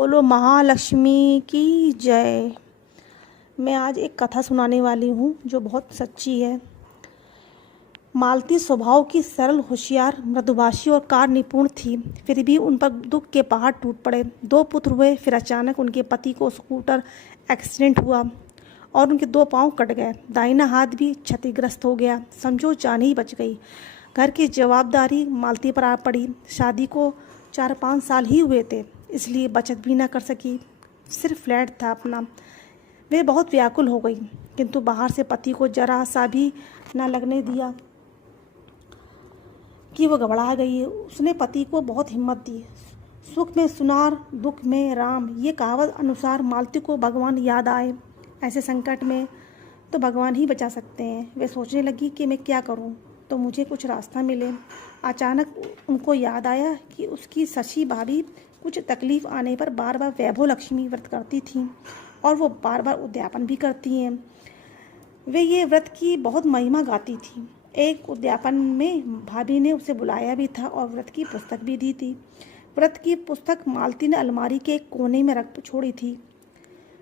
बोलो महालक्ष्मी की जय। मैं आज एक कथा सुनाने वाली हूँ जो बहुत सच्ची है। मालती स्वभाव की सरल, होशियार, मृदुभाषी और कार्य निपुण थी। फिर भी उन पर दुख के पहाड़ टूट पड़े। 2 पुत्र हुए, फिर अचानक उनके पति को स्कूटर एक्सीडेंट हुआ और उनके 2 पांव कट गए। दाहिना हाथ भी क्षतिग्रस्त हो गया। समझो जान ही बच गई। घर की जवाबदारी मालती पर आ पड़ी। शादी को 4-5 साल ही हुए थे, इसलिए बचत भी ना कर सकी। सिर्फ फ्लैट था अपना। वे बहुत व्याकुल हो गई, किंतु बाहर से पति को जरा सा भी ना लगने दिया कि वो घबरा गई है। उसने पति को बहुत हिम्मत दी। सुख में सुनार, दुख में राम, ये कहावत अनुसार मालती को भगवान याद आए। ऐसे संकट में तो भगवान ही बचा सकते हैं। वे सोचने लगी कि मैं क्या करूं तो मुझे कुछ रास्ता मिले। अचानक उनको याद आया कि उसकी शशि भाभी कुछ तकलीफ आने पर बार बार वैभव लक्ष्मी व्रत करती थीं और वो बार बार उद्यापन भी करती हैं। वे ये व्रत की बहुत महिमा गाती थी। एक उद्यापन में भाभी ने उसे बुलाया भी था और व्रत की पुस्तक भी दी थी। व्रत की पुस्तक मालती ने अलमारी के एक कोने में रख छोड़ी थी।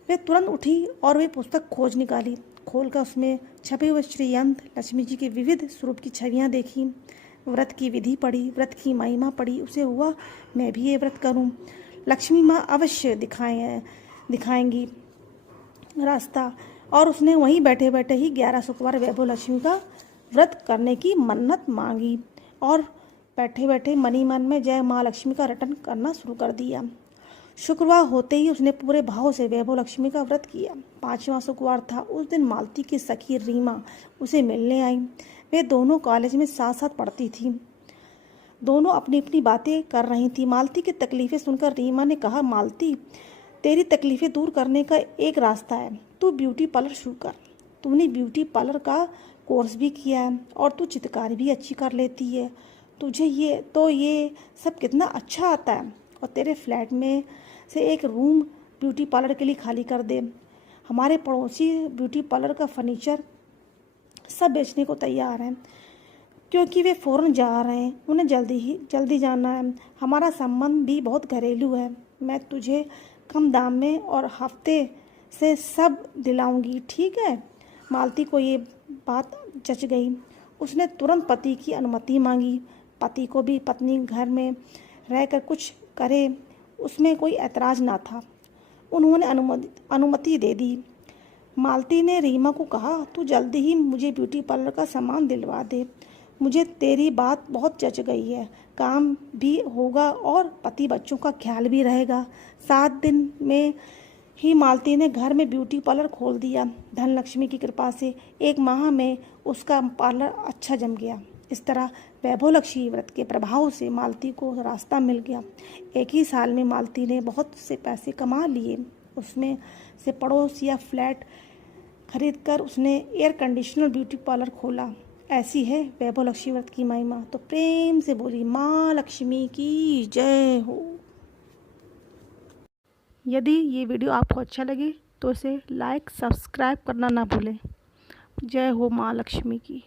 वे तुरंत उठी और वे पुस्तक खोज निकाली। खोलकर उसमें छपे हुए श्रीयंत्र लक्ष्मी जी के विविध स्वरूप की छवियां देखी। व्रत की विधि पढ़ी, व्रत की महिमा पढ़ी। उसे हुआ मैं भी ये व्रत करूं। लक्ष्मी माँ अवश्य दिखाएंगी रास्ता। और उसने वहीं बैठे बैठे ही 11 शुक्रवार वैभव लक्ष्मी का व्रत करने की मन्नत मांगी और बैठे बैठे मनी मन में जय माँ लक्ष्मी का रटन करना शुरू कर दिया। शुक्रवार होते ही उसने पूरे भाव से वैभव लक्ष्मी का व्रत किया। 5वां शुक्रवार था। उस दिन मालती की सखी रीमा उसे मिलने आई। वे दोनों कॉलेज में साथ साथ पढ़ती थीं। दोनों अपनी अपनी बातें कर रही थी। मालती की तकलीफें सुनकर रीमा ने कहा, मालती, तेरी तकलीफें दूर करने का एक रास्ता है। तू ब्यूटी पार्लर शुरू कर। तूने ब्यूटी पार्लर का कोर्स भी किया है और तू चित्रकारी भी अच्छी कर लेती है। तुझे ये सब कितना अच्छा आता है। और तेरे फ्लैट में से एक रूम ब्यूटी पार्लर के लिए खाली कर दे। हमारे पड़ोसी ब्यूटी पार्लर का फर्नीचर सब बेचने को तैयार हैं, क्योंकि वे फ़ौरन जा रहे हैं। उन्हें जल्दी जाना है। हमारा संबंध भी बहुत घरेलू है। मैं तुझे कम दाम में और हफ्ते से सब दिलाऊंगी, ठीक है। मालती को ये बात जच गई। उसने तुरंत पति की अनुमति मांगी। पति को भी पत्नी घर में रहकर कुछ करे उसमें कोई ऐतराज़ ना था। उन्होंने अनुमति दे दी। मालती ने रीमा को कहा, तू जल्दी ही मुझे ब्यूटी पार्लर का सामान दिलवा दे। मुझे तेरी बात बहुत जच गई है। काम भी होगा और पति बच्चों का ख्याल भी रहेगा। 7 दिन में ही मालती ने घर में ब्यूटी पार्लर खोल दिया। धन लक्ष्मी की कृपा से 1 माह में उसका पार्लर अच्छा जम गया। इस तरह वैभव लक्ष्मी व्रत के प्रभाव से मालती को रास्ता मिल गया। 1 ही साल में मालती ने बहुत से पैसे कमा लिए। उसमें से पड़ोस या फ्लैट खरीदकर उसने एयर कंडीशनर ब्यूटी पार्लर खोला। ऐसी है वैभव लक्ष्मी व्रत की महिमा। तो प्रेम से बोली माँ लक्ष्मी की जय हो। यदि ये वीडियो आपको अच्छा लगे तो इसे लाइक, सब्सक्राइब करना ना भूलें। जय हो माँ लक्ष्मी की।